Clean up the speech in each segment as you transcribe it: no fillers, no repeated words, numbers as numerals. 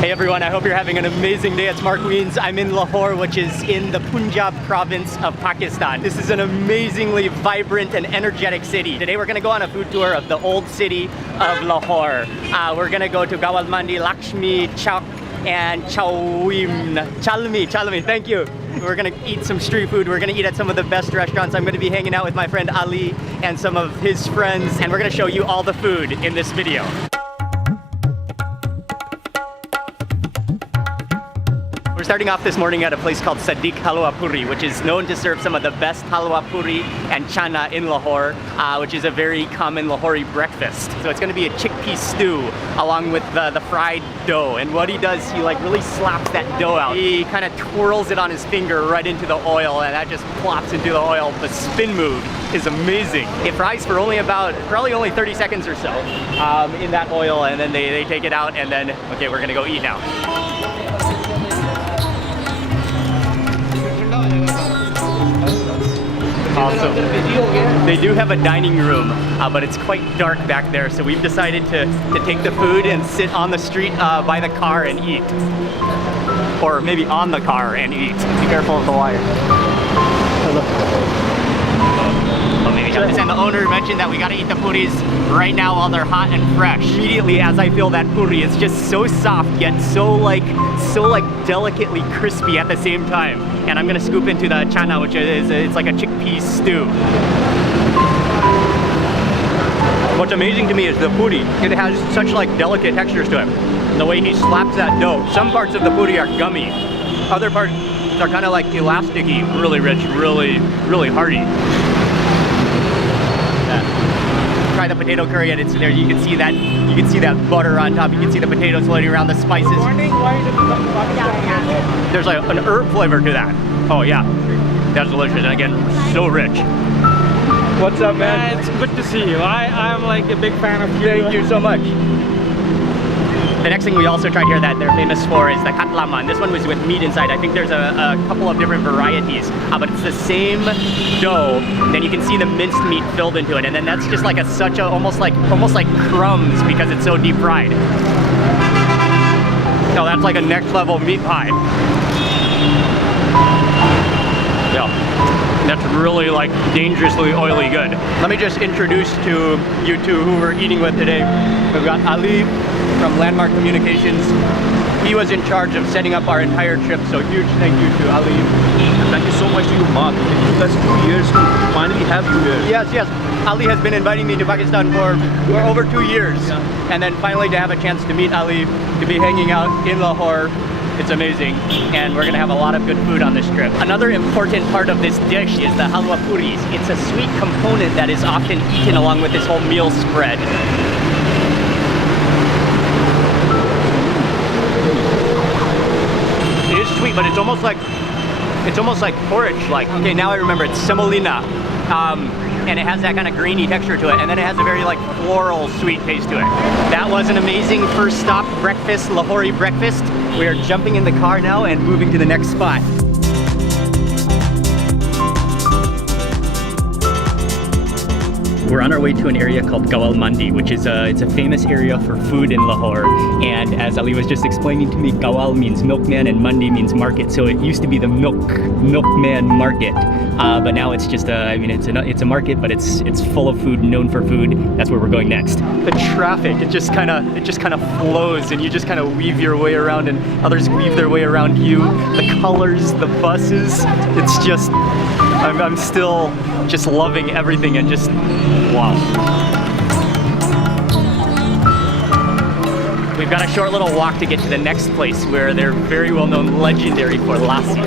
Hey everyone, I hope you're having an amazing day. It's Mark Weens. I'm in Lahore, which is in the Punjab province of Pakistan. This is an amazingly vibrant and energetic city. Today we're gonna go on a food tour of the old city of Lahore. We're gonna go to Gawal Mandi, Lakshmi, Chowk, and Chalmi, thank you. We're gonna eat some street food. We're gonna eat at some of the best restaurants. I'm gonna be hanging out with my friend Ali and some of his friends, and we're gonna show you all the food in this video. We're starting off this morning at a place called Sadiq Halwa Puri, which is known to serve some of the best halwa puri and chana in Lahore, which is a very common Lahori breakfast. So it's going to be a chickpea stew along with the fried dough. And what he does, he like really slaps that dough out. He kind of twirls it on his finger right into the oil, and that just plops into the oil. The spin move is amazing. It fries for probably only 30 seconds or so in that oil, and then they take it out, and then, okay, we're going to go eat now. Awesome. They do have a dining room, but it's quite dark back there, so we've decided to take the food and sit on the street by the car and eat. Or maybe on the car and eat. Be careful of the wire. And the owner mentioned that we gotta eat the puris right now while they're hot and fresh. Immediately as I feel that puri, it's just so soft yet so like delicately crispy at the same time. And I'm gonna scoop into the chana, which is it's like a chickpea stew. What's amazing to me is the puri. It has such like delicate textures to it. The way he slaps that dough. Some parts of the puri are gummy. Other parts are kind of like elasticy, really rich, really hearty. Try the potato curry, and it's there. You can see that butter on top. You can see the potatoes floating around, the spices. There's like an herb flavor to that. Oh yeah, that's delicious, and again, so rich. What's up, man? It's good to see you. I'm like a big fan of you. Thank you so much. The next thing we also tried here that they're famous for is the katlaman. This one was with meat inside. I think there's a couple of different varieties, but it's the same dough. Then you can see the minced meat filled into it, and then that's just like almost like crumbs because it's so deep fried. No, that's like a next level meat pie. Yeah. That's really like dangerously oily good. Let me just introduce to you two who we're eating with today. We've got Ali from Landmark Communications. He was in charge of setting up our entire trip, so huge thank you to Ali. Thank you so much to you, Mark. It took us 2 years to finally have you here. Yes. Ali has been inviting me to Pakistan for over 2 years. Yeah. And then finally to have a chance to meet Ali, to be hanging out in Lahore. It's amazing, and we're gonna have a lot of good food on this trip. Another important part of this dish is the halwa puris. It's a sweet component that is often eaten along with this whole meal spread. It is sweet, but it's almost like porridge. Like, okay, now I remember, it's semolina. And it has that kind of grainy texture to it, and then it has a very like floral sweet taste to it. That was an amazing first stop breakfast, Lahori breakfast. We are jumping in the car now and moving to the next spot. We're on our way to an area called Gawal Mandi, which is it's a famous area for food in Lahore. And as Ali was just explaining to me, Gawal means milkman and Mandi means market. So it used to be the milkman market, but now it's just it's a market, but it's full of food, known for food. That's where we're going next. The traffic, it just kind of flows, and you just kind of weave your way around, and others weave their way around you. The colors, the buses, it's just. I'm still just loving everything and just, wow. We've got a short little walk to get to the next place where they're very well known, legendary for lassi.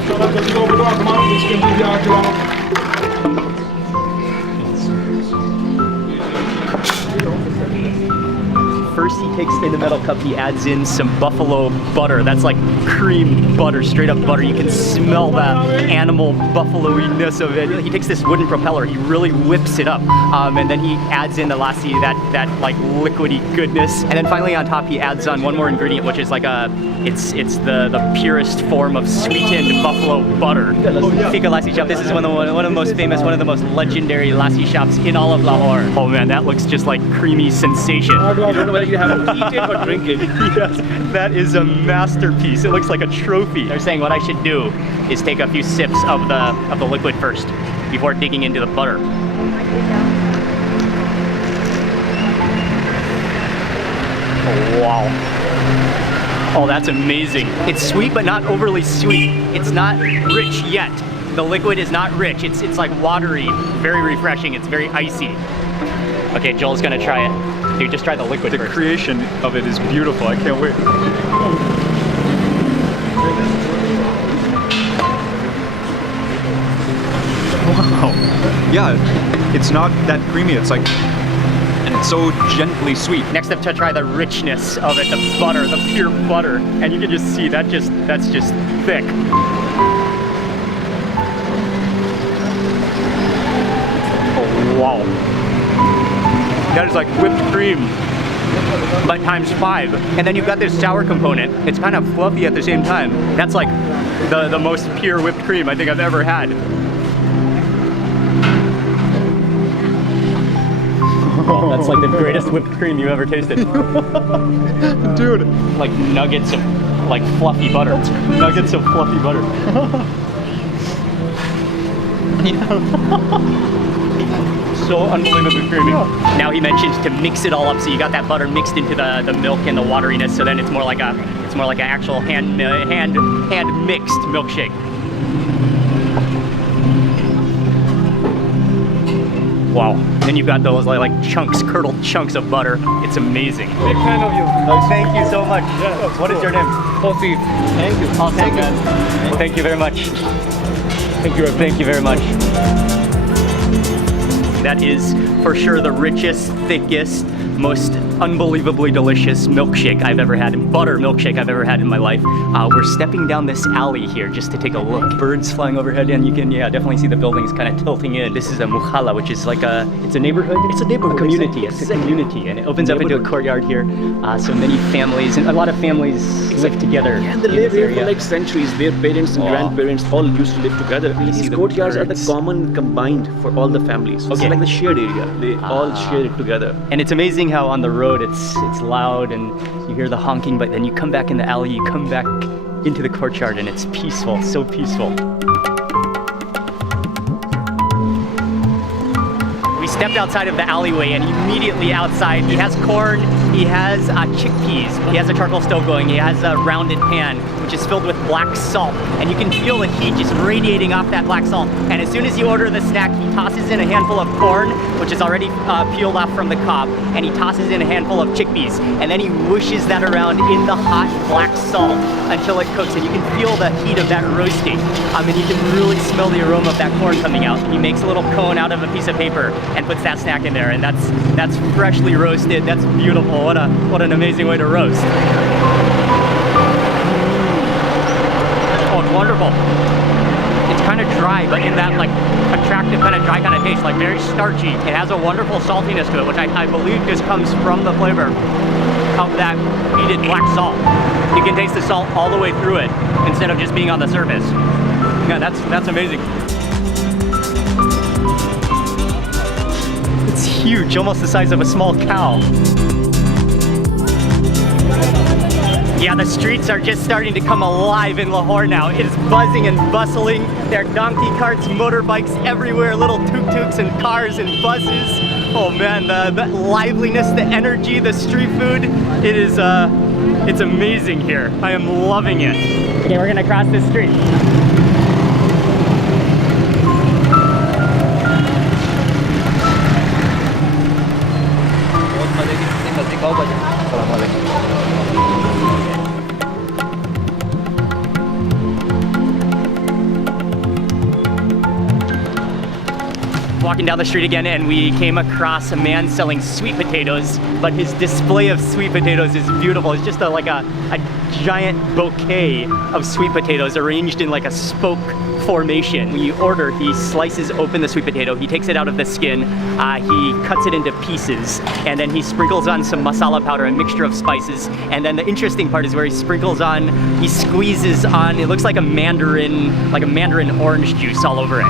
First he takes in the metal cup, he adds in some buffalo butter. That's like cream butter, straight up butter. You can smell that animal buffalo-iness of it. He takes this wooden propeller, he really whips it up, and then he adds in the lassi, that like liquidy goodness. And then finally on top he adds on one more ingredient, which is like it's the purest form of sweetened buffalo butter. Fika Lassi Shop. This is one of the most famous, one of the most legendary lassi shops in all of Lahore. Oh man, that looks just like creamy sensation. I don't know whether you have to eat it or drink it. Yes, that is a masterpiece. It looks like a trophy. They're saying what I should do is take a few sips of the liquid first before digging into the butter. Oh, wow. Oh, that's amazing. It's sweet, but not overly sweet. It's not rich yet. The liquid is not rich. It's like watery, very refreshing. It's very icy. Okay, Joel's gonna try it. Dude, just try the liquid first. The creation of it is beautiful. I can't wait. Wow. Yeah, it's not that creamy. It's like, and it's so gently sweet. Next up to try the richness of it, the butter, the pure butter. And you can just see that's just thick. Oh, wow. That is like whipped cream, but times 5. And then you've got this sour component. It's kind of fluffy at the same time. That's like the most pure whipped cream I think I've ever had. Oh, that's like the greatest whipped cream you've ever tasted. Dude. Like nuggets of like fluffy butter. Nuggets of fluffy butter. So unbelievably creamy. Now he mentioned to mix it all up, so you got that butter mixed into the milk and the wateriness, so then it's more like an actual hand mixed milkshake. Wow. Then you've got those like chunks, curdled chunks of butter. It's amazing. Big fan of you. Oh, thank you so much. Yeah, what is your name? Coffee. Thank you. Oh, thank you. Well, thank you very much. Thank you very much. That is for sure the richest, thickest, most unbelievably delicious milkshake I've ever had, butter milkshake I've ever had in my life. We're stepping down this alley here just to take a look. Birds flying overhead, and you can, definitely see the buildings kind of tilting in. This is a muhala, which is like it's a neighborhood. It's a neighborhood. A community. It's a community, and it opens up into a courtyard here. So many families, and a lot of families live together. Yeah, and they live here for like centuries. Their parents and grandparents all used to live together. These courtyards are the common combined for all the families. So it's like the shared area. They all share it together. And it's amazing how on the road it's loud and you hear the honking, but then you come back in the alley, you come back into the courtyard, and it's peaceful, so peaceful. We stepped outside of the alleyway, and immediately outside he has corn, he has chickpeas, he has a charcoal stove going, he has a rounded pan which is filled with black salt, and you can feel the heat just radiating off that black salt. And as soon as you order the snack, he tosses in a handful of corn, which is already peeled off from the cob, and he tosses in a handful of chickpeas, and then he whooshes that around in the hot black salt until it cooks, and you can feel the heat of that roasting. And you can really smell the aroma of that corn coming out. He makes a little cone out of a piece of paper and puts that snack in there, and that's freshly roasted. That's beautiful. What an amazing way to roast. Oh, it's wonderful. It's kind of dry, but in that like attractive kind of dry kind of taste, like very starchy. It has a wonderful saltiness to it, which I believe just comes from the flavor of that heated black salt. You can taste the salt all the way through it instead of just being on the surface. Yeah, that's amazing. It's huge, almost the size of a small cow. Yeah, the streets are just starting to come alive in Lahore now. It is buzzing and bustling. There are donkey carts, motorbikes everywhere, little tuk-tuks and cars and buses. Oh man, the liveliness, the energy, the street food, it's amazing here. I am loving it. Okay, we're gonna cross this street. Walking down the street again, and we came across a man selling sweet potatoes, but his display of sweet potatoes is beautiful. It's just like a giant bouquet of sweet potatoes arranged in like a spoke formation. When you order, he slices open the sweet potato, he takes it out of the skin, he cuts it into pieces, and then he sprinkles on some masala powder, a mixture of spices, and then the interesting part is where he squeezes on, it looks like a mandarin orange juice all over it.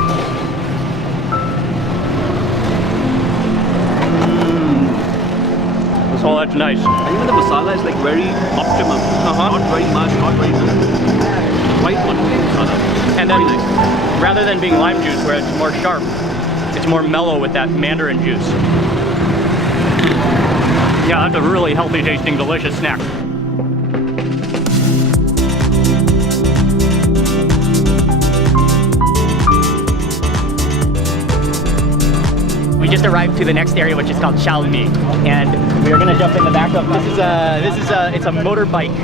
Oh, that's nice. And even the masala is like very optimum. Not very much, not very little. Right one masala. And then, rather than being lime juice, where it's more sharp, it's more mellow with that mandarin juice. Yeah, that's a really healthy tasting, delicious snack. We just arrived to the next area, which is called Chalmi, and we are gonna jump in the back of it's a motorbike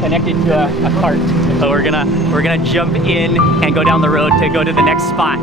connected to a cart. So we're gonna jump in and go down the road to go to the next spot.